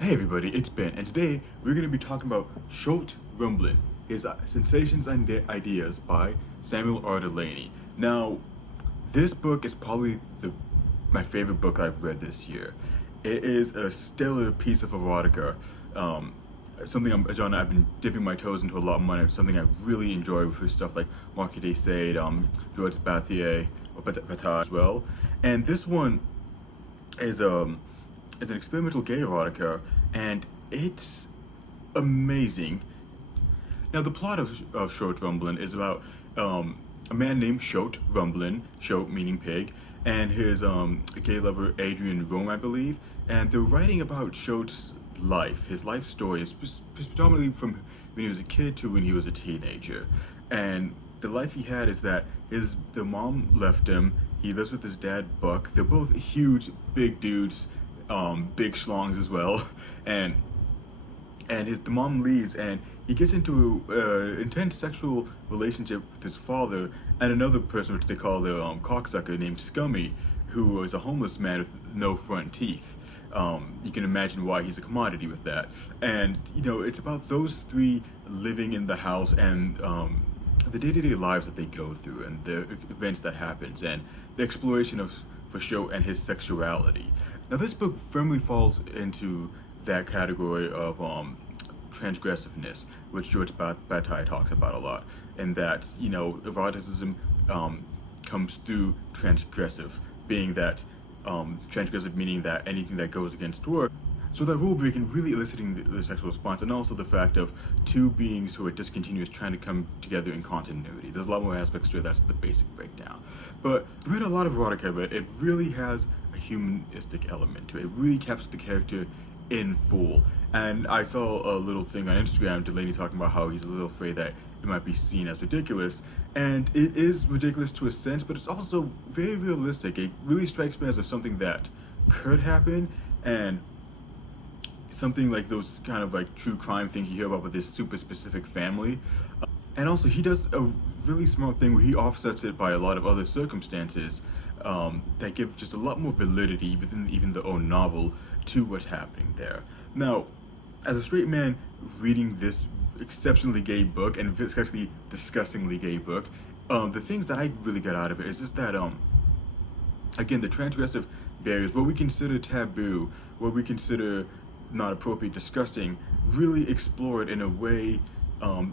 Hey everybody, it's Ben, and today we're going to be talking about Shoat, Rumblin, his Sensations and Ideas by Samuel R. Delany. Now, this book is probably my favorite book I've read this year. It is a stellar piece of erotica, something a genre I've been dipping my toes into a lot more, and it's something I really enjoy with his stuff like Marquis de Sade, Georges Bathier, or Bataille as well. And this one is it's an experimental gay erotica, and it's amazing. Now, the plot of Shoat Rumblin is about a man named Shoat Rumblin, Shoat meaning pig, and his gay lover Adrian Rome, I believe, and they're writing about Shoat's life, his life story, is predominantly from when he was a kid to when he was a teenager, and the life he had is that the mom left him. He lives with his dad Buck. They're both huge, big dudes, big schlongs as well, and the mom leaves, and he gets into an intense sexual relationship with his father and another person, which they call the cocksucker, named Scummy, who is a homeless man with no front teeth. You can imagine why he's a commodity with that. And it's about those three living in the house and the day-to-day lives that they go through and the events that happens and the exploration of for Shoat and his sexuality. Now, this book firmly falls into that category of transgressiveness, which Georges Bataille talks about a lot, and that eroticism comes through transgressive, being that transgressive meaning that anything that goes against work. So that rule breaking really eliciting the sexual response, and also the fact of two beings who are discontinuous trying to come together in continuity. There's a lot more aspects to it. That's the basic breakdown. But I read a lot of erotica, but it really has a humanistic element to it. It really captures the character in full. And I saw a little thing on Instagram, Delany talking about how he's a little afraid that it might be seen as ridiculous. And it is ridiculous to a sense, but it's also very realistic. It really strikes me as if something that could happen, and something like those kind of like true crime things you hear about with this super specific family. And also, he does a really smart thing where he offsets it by a lot of other circumstances that give just a lot more validity within even the own novel to what's happening there. Now, as a straight man reading this exceptionally gay book, and especially disgustingly gay book, the things that I really got out of it is just that again, the transgressive barriers, what we consider taboo, what we consider not appropriate, disgusting, really explored in a way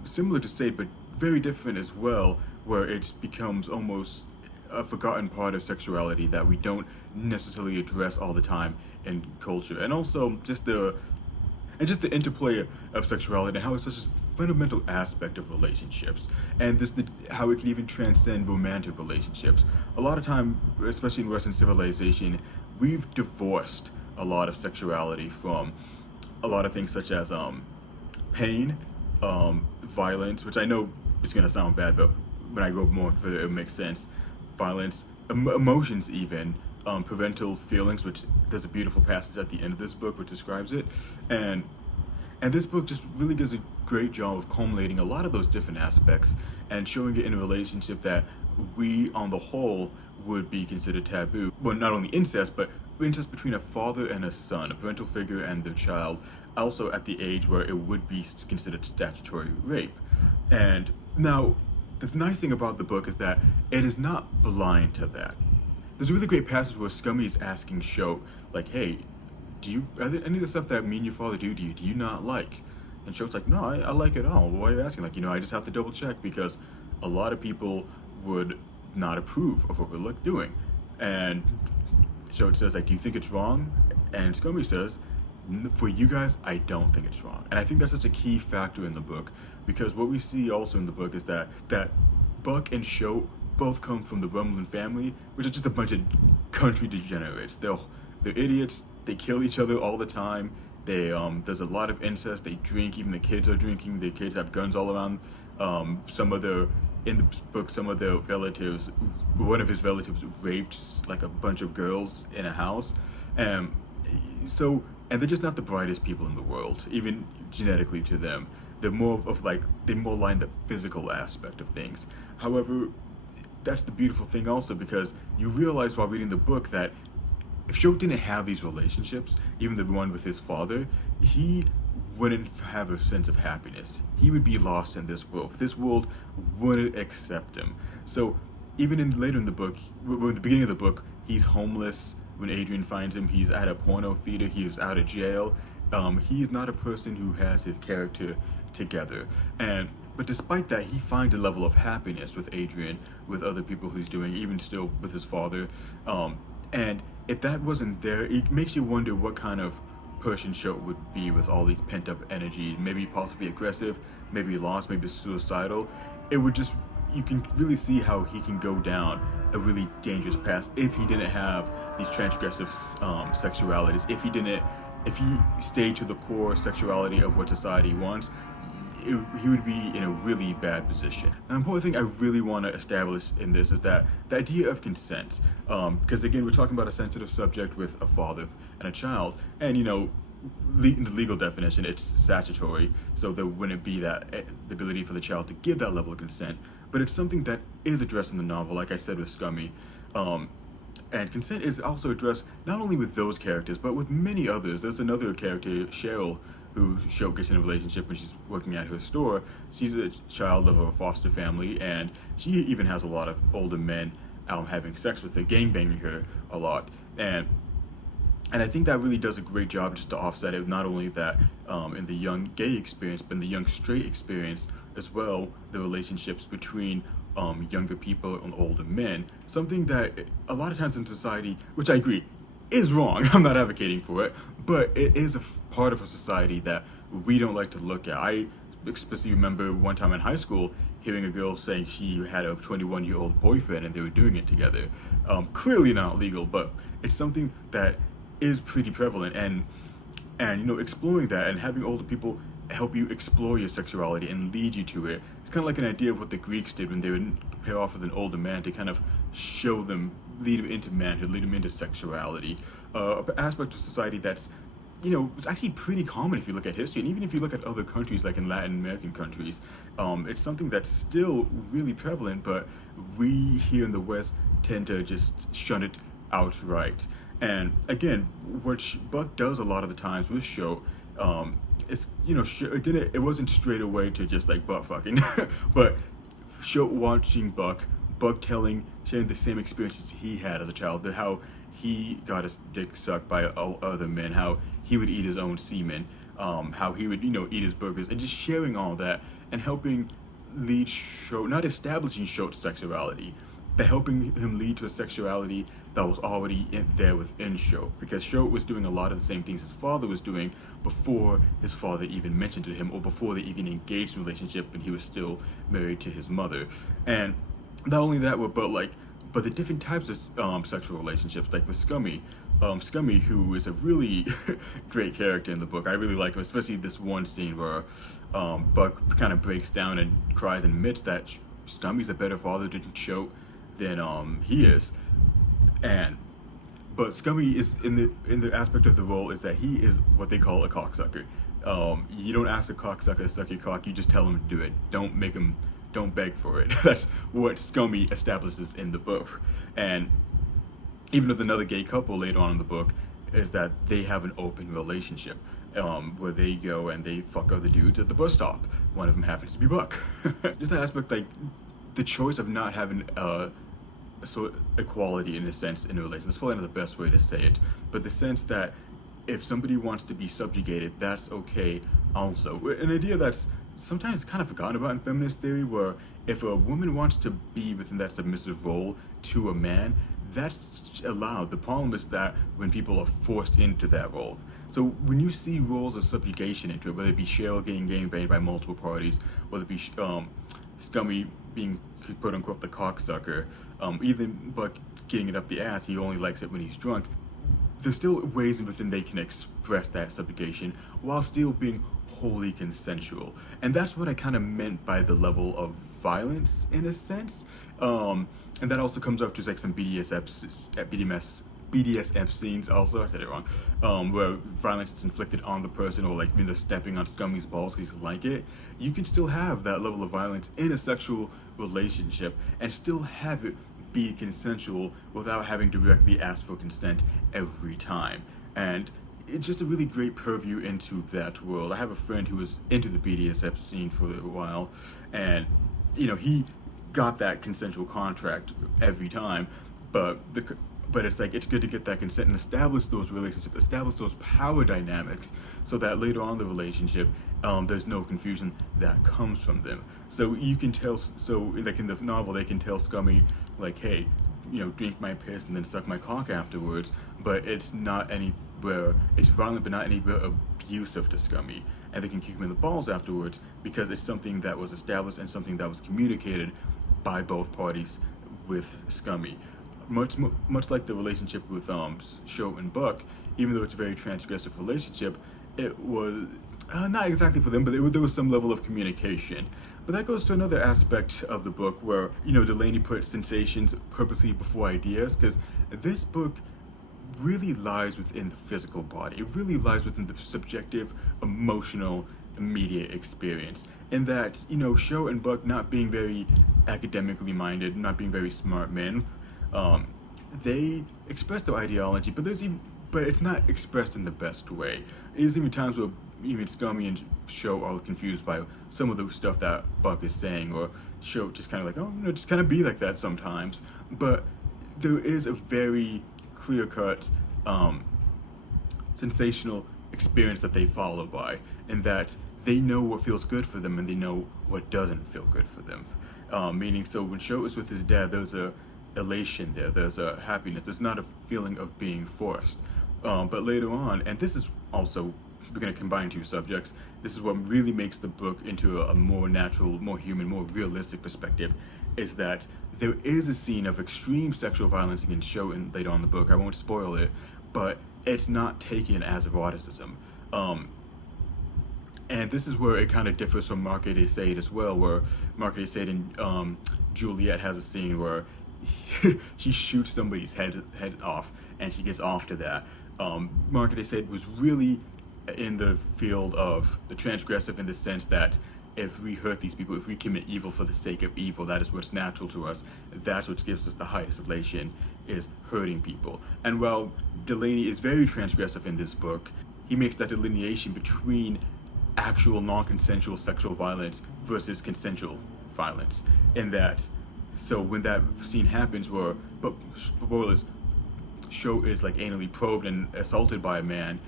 similar to Sade, but very different as well, where it becomes almost a forgotten part of sexuality that we don't necessarily address all the time in culture. And also just the interplay of sexuality and how it's such a fundamental aspect of relationships, and how it can even transcend romantic relationships. A lot of time, especially in Western civilization, we've divorced a lot of sexuality from a lot of things such as pain, violence, which I know is going to sound bad, but when I go more further, it makes sense. Violence, emotions, even parental feelings, which there's a beautiful passage at the end of this book which describes it, and this book just really does a great job of culminating a lot of those different aspects and showing it in a relationship that we, on the whole, would be considered taboo. Well, not only incest, but incest between a father and a son, a parental figure and their child, also at the age where it would be considered statutory rape. And now, the nice thing about the book is that it is not blind to that. There's a really great passage where Scummy is asking Shoat, like, hey, are there any of the stuff that me and your father do you not like? And Shoat's like, no, I like it all. Why are you asking? Like, I just have to double check because a lot of people would not approve of what we're doing. And Shoat says, like, do you think it's wrong? And Scummy says, for you guys, I don't think it's wrong. And I think that's such a key factor in the book, because what we see also in the book is that Buck and Shoat both come from the Rumblin family, which is just a bunch of country degenerates. They're idiots. They kill each other all the time. There's a lot of incest. They drink. Even the kids are drinking. The kids have guns all around. In the book, some of their relatives, one of his relatives raped like a bunch of girls in a house, and they're just not the brightest people in the world, even genetically to them. They more line the physical aspect of things. However, that's the beautiful thing also, because you realize while reading the book that if Shoat didn't have these relationships, even the one with his father, he wouldn't have a sense of happiness. He would be lost in this world. This world wouldn't accept him. So even later in the book, at the beginning of the book, he's homeless. When Adrian finds him, he's at a porno theater. He is out of jail. He is not a person who has his character together. But despite that, he finds a level of happiness with Adrian, with other people he's doing, even still with his father. And if that wasn't there, it makes you wonder what kind of person Shoat would be with all these pent up energy, maybe possibly aggressive, maybe lost, maybe suicidal. It would just, you can really see how he can go down a really dangerous path if he didn't have these transgressive sexualities, if he stayed to the core sexuality of what society wants. He would be in a really bad position. An important thing I really want to establish in this is that the idea of consent, because again, we're talking about a sensitive subject with a father and a child, and in the legal definition, it's statutory, so there wouldn't be that the ability for the child to give that level of consent. But it's something that is addressed in the novel, like I said with Scummy. And consent is also addressed not only with those characters, but with many others. There's another character, Cheryl, who Shoat gets in a relationship when she's working at her store. She's a child of a foster family, and she even has a lot of older men having sex with her, gangbanging her a lot. And I think that really does a great job just to offset it, not only that in the young gay experience, but in the young straight experience as well, the relationships between younger people and older men. Something that a lot of times in society, which I agree, is wrong. I'm not advocating for it, but it is a part of a society that we don't like to look at. I especially remember one time in high school hearing a girl saying she had a 21-year-old boyfriend and they were doing it together. Clearly not legal, but it's something that is pretty prevalent, and exploring that and having older people help you explore your sexuality and lead you to it. It's kind of like an idea of what the Greeks did when they would pair off with an older man to kind of show them, lead them into manhood, lead them into sexuality. An aspect of society that's, it's actually pretty common if you look at history, and even if you look at other countries like in Latin American countries, it's something that's still really prevalent, but we here in the West tend to just shun it outright. And again, what Buck does a lot of the times with Shoat, it's it wasn't straight away to just like butt fucking, but Shoat watching Buck sharing the same experiences he had as a child, how he got his dick sucked by other men, how he would eat his own semen, how he would eat his burgers, and just sharing all that and helping lead Shoat, not establishing Shoat's sexuality, but helping him lead to a sexuality that was already there within Shoat, because Shoat was doing a lot of the same things his father was doing before his father even mentioned to him, or before they even engaged in a relationship when he was still married to his mother. And not only that, but the different types of sexual relationships, like with Scummy, who is a really great character in the book. I really like him, especially this one scene where Buck kind of breaks down and cries and admits that Scummy's a better father to Shoat than he is. But Scummy is in the aspect of the role is that he is what they call a cocksucker. You don't ask the cocksucker to suck your cock, you just tell him to do it. Don't beg for it. That's what Scummy establishes in the book. And even with another gay couple later on in the book, is that they have an open relationship, where they go and they fuck other dudes at the bus stop. One of them happens to be Buck. Just that aspect, like the choice of not having equality in a sense in a relationship. That's probably not the best way to say it, but the sense that if somebody wants to be subjugated, that's okay also. An idea that's sometimes kind of forgotten about in feminist theory, where if a woman wants to be within that submissive role to a man, that's allowed. The problem is that when people are forced into that role. So when you see roles of subjugation into it, whether it be Cheryl getting gangbanged by multiple parties, whether it be Scummy being quote-unquote the cocksucker, even Buck getting it up the ass, he only likes it when he's drunk, there's still ways within they can express that subjugation while still being wholly consensual. And that's what I kind of meant by the level of violence in a sense. And that also comes up to like some BDSM scenes also, I said it wrong, where violence is inflicted on the person, or like stepping on Scummy's balls because you like it. You can still have that level of violence in a sexual relationship and still have it be consensual without having to directly ask for consent every time. And it's just a really great purview into that world. I have a friend who was into the BDSM scene for a while, and he got that consensual contract every time, but it's like it's good to get that consent and establish those relationships, establish those power dynamics, so that later on in the relationship, there's no confusion that comes from them. So you can tell, so like in the novel, they can tell Scummy, like, hey, drink my piss and then suck my cock afterwards, but it's not anywhere, it's violent but not anywhere abusive to Scummy. And they can kick him in the balls afterwards because it's something that was established and something that was communicated by both parties with Scummy. Much like the relationship with Shoat and Buck, even though it's a very transgressive relationship, it was not exactly for them, but there was some level of communication. But that goes to another aspect of the book where, Delany put sensations purposely before ideas, because this book really lies within the physical body. It really lies within the subjective, emotional, immediate experience. And that, Shoat and Buck not being very academically minded, not being very smart men, they express their ideology, but it's not expressed in the best way. There's even times where even Scummy and Shoat are confused by some of the stuff that Buck is saying, or Shoat just kind of like, oh, just kind of be like that sometimes. But there is a very clear-cut, sensational experience that they follow by, and that they know what feels good for them and they know what doesn't feel good for them. Meaning, so when Shoat is with his dad, there's a elation there, there's a happiness, there's not a feeling of being forced. But later on, and this is also, we're going to combine two subjects, this is what really makes the book into a more natural, more human, more realistic perspective, is that there is a scene of extreme sexual violence against Shoat later on in the book. I won't spoil it, but it's not taken as eroticism. And this is where it kind of differs from Marquis de Sade as well, where Marquis de Sade and Juliet has a scene where she shoots somebody's head off, and she gets off to that. Marquis de Sade was really in the field of the transgressive, in the sense that if we hurt these people, if we commit evil for the sake of evil, that is what's natural to us. That's what gives us the highest elation, is hurting people. And while Delany is very transgressive in this book, he makes that delineation between actual non-consensual sexual violence versus consensual violence. In that, so when that scene happens where, but spoilers, Shoat is like anally probed and assaulted by a man,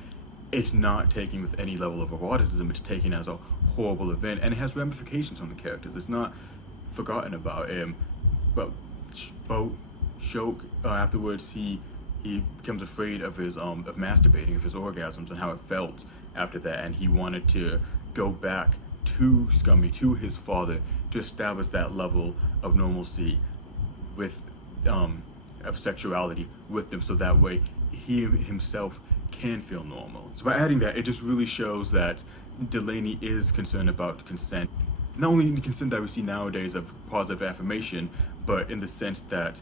it's not taken with any level of eroticism, it's taken as a horrible event, and it has ramifications on the characters. It's not forgotten about him, but Shoat afterwards he becomes afraid of his of masturbating, of his orgasms and how it felt after that, and he wanted to go back to Scummy, to his father, to establish that level of normalcy with of sexuality with them, so that way he himself can feel normal. So by adding that, it just really shows that Delany is concerned about consent, not only in the consent that we see nowadays of positive affirmation, but in the sense that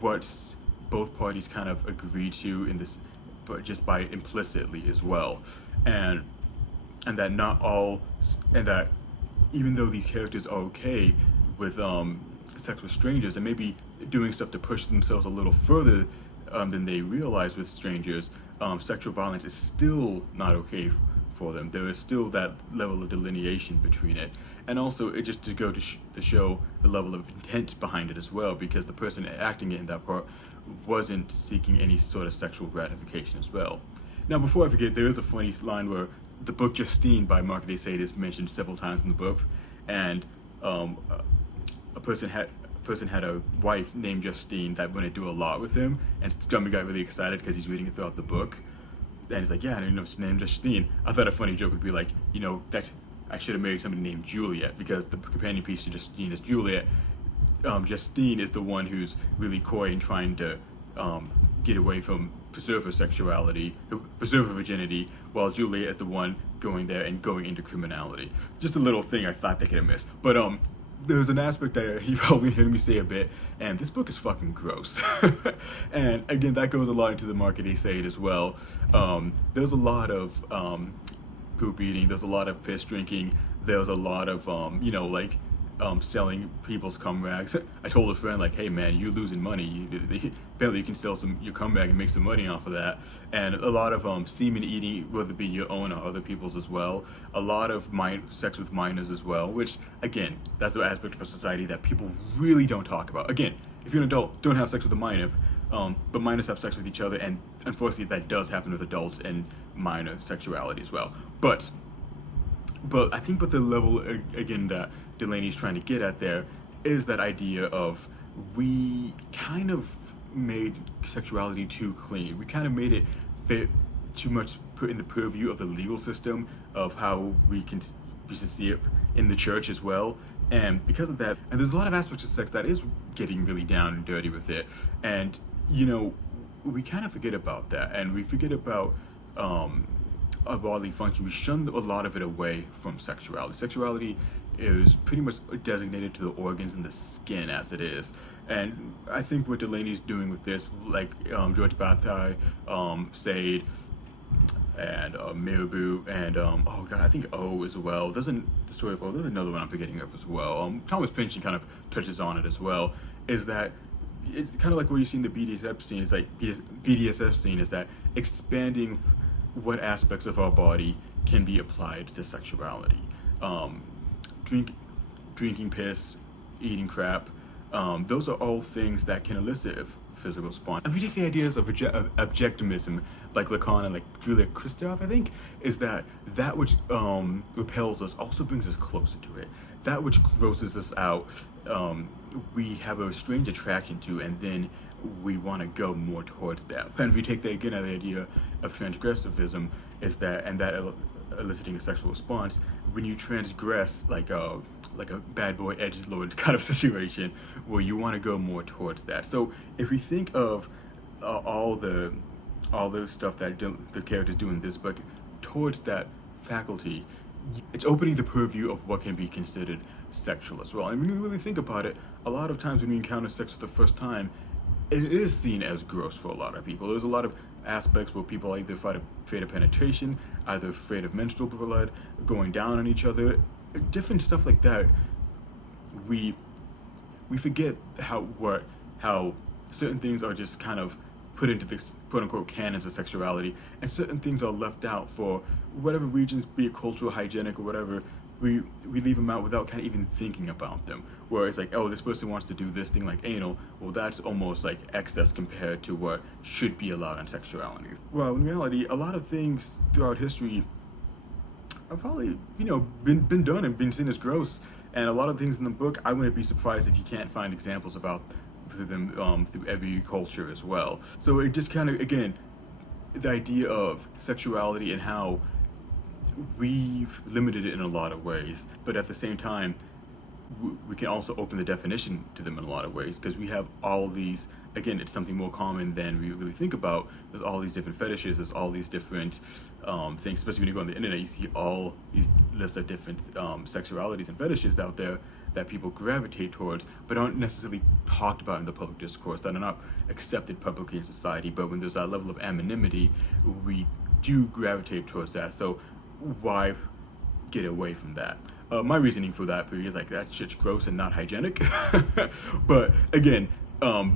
what's both parties kind of agree to in this, but just by implicitly as well, and that not all, and that even though these characters are okay with sex with strangers and maybe doing stuff to push themselves a little further than they realize with strangers, sexual violence is still not okay for them. There is still that level of delineation between it, and also it just to go to show the level of intent behind it as well, because the person acting it in that part wasn't seeking any sort of sexual gratification as well. Now, before I forget, there is a funny line where the book Justine by Marquis de Sade is mentioned several times in the book, and a person had a wife named Justine that wouldn't do a lot with him, and Scummy got really excited because he's reading it throughout the book, and he's like, yeah, I didn't know his name Justine. I thought a funny joke would be like, I should have married somebody named Juliet, because the companion piece to Justine is Juliet. Justine is the one who's really coy and trying to get away from preserve her sexuality, preserve her virginity, while Juliet is the one going there and going into criminality. Just a little thing I thought they could have missed. But there's an aspect that you probably heard me say a bit, and this book is fucking gross. And again, that goes a lot into the Marquis de Sade as well. There's a lot of poop eating, there's a lot of piss drinking, there's a lot of selling people's cum rags. I told a friend, like, hey man, you're losing money. Apparently you can sell your cum rag and make some money off of that. And a lot of semen eating, whether it be your own or other people's as well. A lot of sex with minors as well, which again, that's an aspect of a society that people really don't talk about. Again, if you're an adult, don't have sex with a minor. But minors have sex with each other, and unfortunately that does happen with adults and minor sexuality as well. But I think the level, again, that Delany's trying to get at there is that idea of we kind of made sexuality too clean. We kind of made it fit too much, put in the purview of the legal system of how we should see it in the church as well. And because of that, and there's a lot of aspects of sex that is getting really down and dirty with it. And, you know, we kind of forget about that, and we forget about our bodily function. We shun a lot of it away from sexuality. Sexuality is pretty much designated to the organs and the skin as it is. And I think what Delany's doing with this, like George Bataille, Sade, and Mirabeau, and oh god, I think O as well. There's the story of O. There's another one I'm forgetting of as well. Thomas Pynchon kind of touches on it as well. Is that it's kind of like what you see in the BDSM scene. It's like BDSM scene is that expanding what aspects of our body can be applied to sexuality. Drinking piss, eating crap. Those are all things that can elicit physical response. If you take the ideas of objectivism, like Lacan and like Julia Kristov, I think, is that which repels us also brings us closer to it. That which grosses us out, we have a strange attraction to, and then we want to go more towards that. And if you take the idea of transgressivism, is that eliciting a sexual response, when you transgress like a bad boy edgelord kind of situation, where you want to go more towards that. So if we think of all the stuff that the characters do in this book towards that faculty, it's opening the purview of what can be considered sexual as well. And when you really think about it, a lot of times when you encounter sex for the first time, it is seen as gross for a lot of people. There's a lot of aspects where people are either afraid of penetration, either afraid of menstrual blood, going down on each other, different stuff like that. We forget how certain things are just kind of put into this quote-unquote canons of sexuality, and certain things are left out for whatever reasons, be it cultural, hygienic, or whatever. We leave them out without kind of even thinking about them. Where it's like, oh, this person wants to do this thing like anal, well, that's almost like excess compared to what should be allowed in sexuality. Well, in reality, a lot of things throughout history are probably, been done and been seen as gross. And a lot of things in the book, I wouldn't be surprised if you can't find examples about them through every culture as well. So it just kind of, again, the idea of sexuality and how we've limited it in a lot of ways, but at the same time, we can also open the definition to them in a lot of ways, because we have all these, again, it's something more common than we really think about. There's all these different fetishes, there's all these different things, especially when you go on the internet, you see all these lists of different sexualities and fetishes out there that people gravitate towards, but aren't necessarily talked about in the public discourse, that are not accepted publicly in society. But when there's that level of anonymity, we do gravitate towards that. So why get away from that? My reasoning for that period, like, that shit's gross and not hygienic. But again,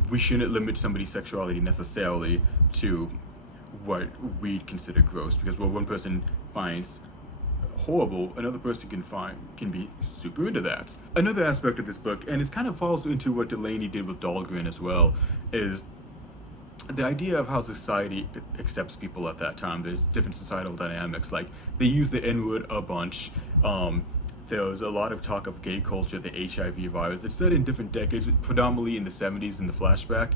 we shouldn't limit somebody's sexuality necessarily to what we'd consider gross, because what one person finds horrible, another person can be super into that. Another aspect of this book, and it kind of falls into what Delany did with Dahlgren as well, is the idea of how society accepts people at that time. There's different societal dynamics. Like, they use the N-word a bunch. There was a lot of talk of gay culture, the HIV virus. It's set in different decades, predominantly in the 70s in the flashback.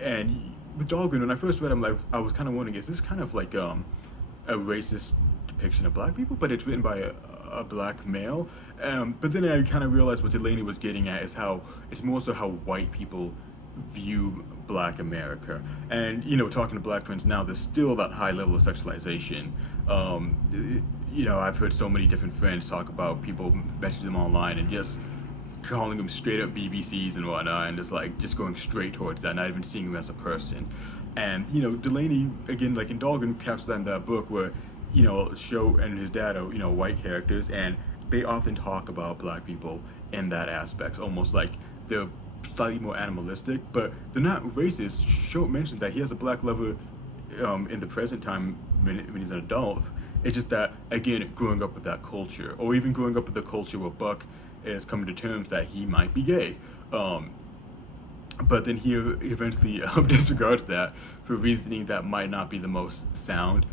And with Dahlgren, when I first read him, I was kind of wondering, is this kind of like a racist depiction of black people? But it's written by a black male. But then I kind of realized what Delany was getting at is how it's more so how white people view black America. And talking to black friends now, there's still that high level of sexualization. I've heard so many different friends talk about people message them online and just calling them straight up BBCs and whatnot, and just going straight towards that, not even seeing them as a person. And Delany, again, like in Dahlgren, captures that in that book where Shoat and his dad are white characters, and they often talk about black people in that aspect, almost like they're slightly more animalistic, but they're not racist. Shoat mentions that he has a black lover in the present time when he's an adult. It's just that, again, growing up with that culture, or even growing up with the culture where Buck is coming to terms that he might be gay. But then he eventually disregards that for reasoning that might not be the most sound.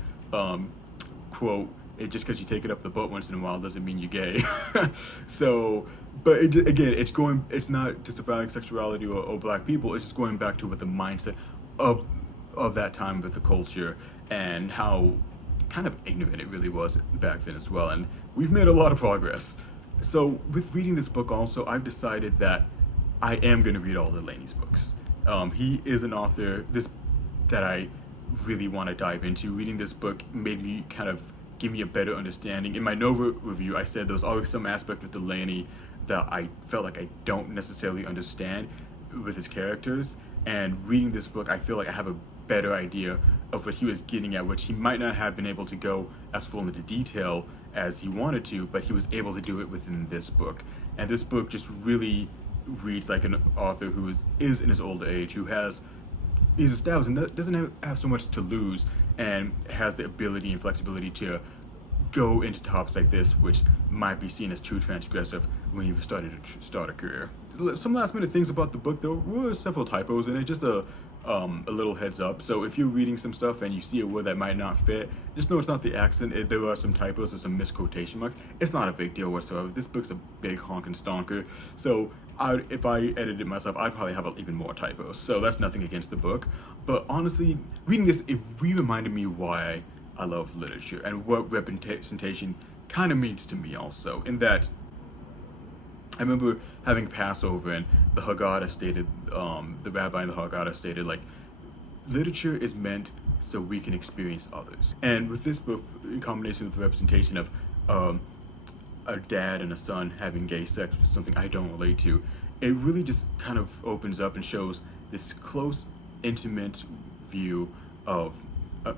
Quote, just because you take it up the butt once in a while doesn't mean you're gay. So, but again, it's not disavowing sexuality or black people. It's just going back to what the mindset of that time with the culture and how kind of ignorant it really was back then as well. And we've made a lot of progress. So with reading this book also, I've decided that I am going to read all Delany's books. He is an author that I really want to dive into. Reading this book made me kind of give me a better understanding. In my Nova review, I said there was always some aspect of Delany that I felt like I don't necessarily understand with his characters. And reading this book, I feel like I have a better idea of what he was getting at, which he might not have been able to go as full into detail as he wanted to, but he was able to do it within this book. And this book just really reads like an author who is in his older age, he's established and doesn't have so much to lose, and has the ability and flexibility to go into topics like this, which might be seen as too transgressive when he started to start a career. Some last minute things about the book, there were several typos in it, just a little heads up. So if you're reading some stuff and you see a word that might not fit, just know it's not the accent. There are some typos or some misquotation marks. It's not a big deal whatsoever. This book's a big honking stonker. So if I edited it myself, I'd probably have even more typos. So that's nothing against the book. But honestly, reading this, it reminded me why I love literature and what representation kind of means to me also. In that, I remember having Passover and the Haggadah stated, the rabbi in the Haggadah stated, like, literature is meant so we can experience others. And with this book, in combination with the representation of a dad and a son having gay sex, which is something I don't relate to, it really just kind of opens up and shows this close, intimate view of a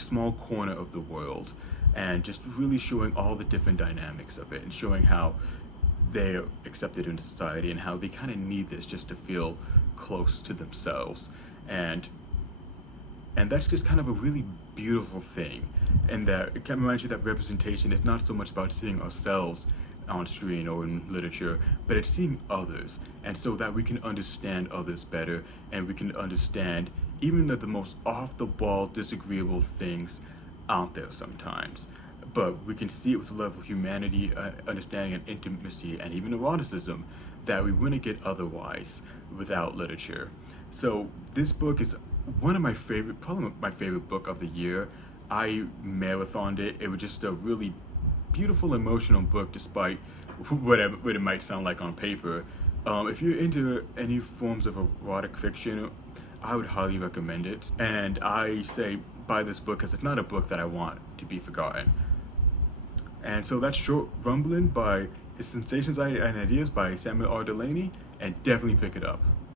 small corner of the world, and just really showing all the different dynamics of it, and showing how they're accepted into society and how they kind of need this just to feel close to themselves. And that's just kind of a really beautiful thing, and that it can remind you that representation is not so much about seeing ourselves on screen or in literature, but it's seeing others, and so that we can understand others better, and we can understand even the most off-the-wall, disagreeable things out there sometimes. But we can see it with a level of humanity, understanding, and intimacy, and even eroticism that we wouldn't get otherwise without literature. So this book is one of my favorite, probably my favorite book of the year. I marathoned it. It was just a really beautiful, emotional book, despite what it might sound like on paper. If you're into any forms of erotic fiction, I would highly recommend it. And I say buy this book because it's not a book that I want to be forgotten. And so that's Short Rumblin by His Sensations and Ideas by Samuel R. Delany, and definitely pick it up.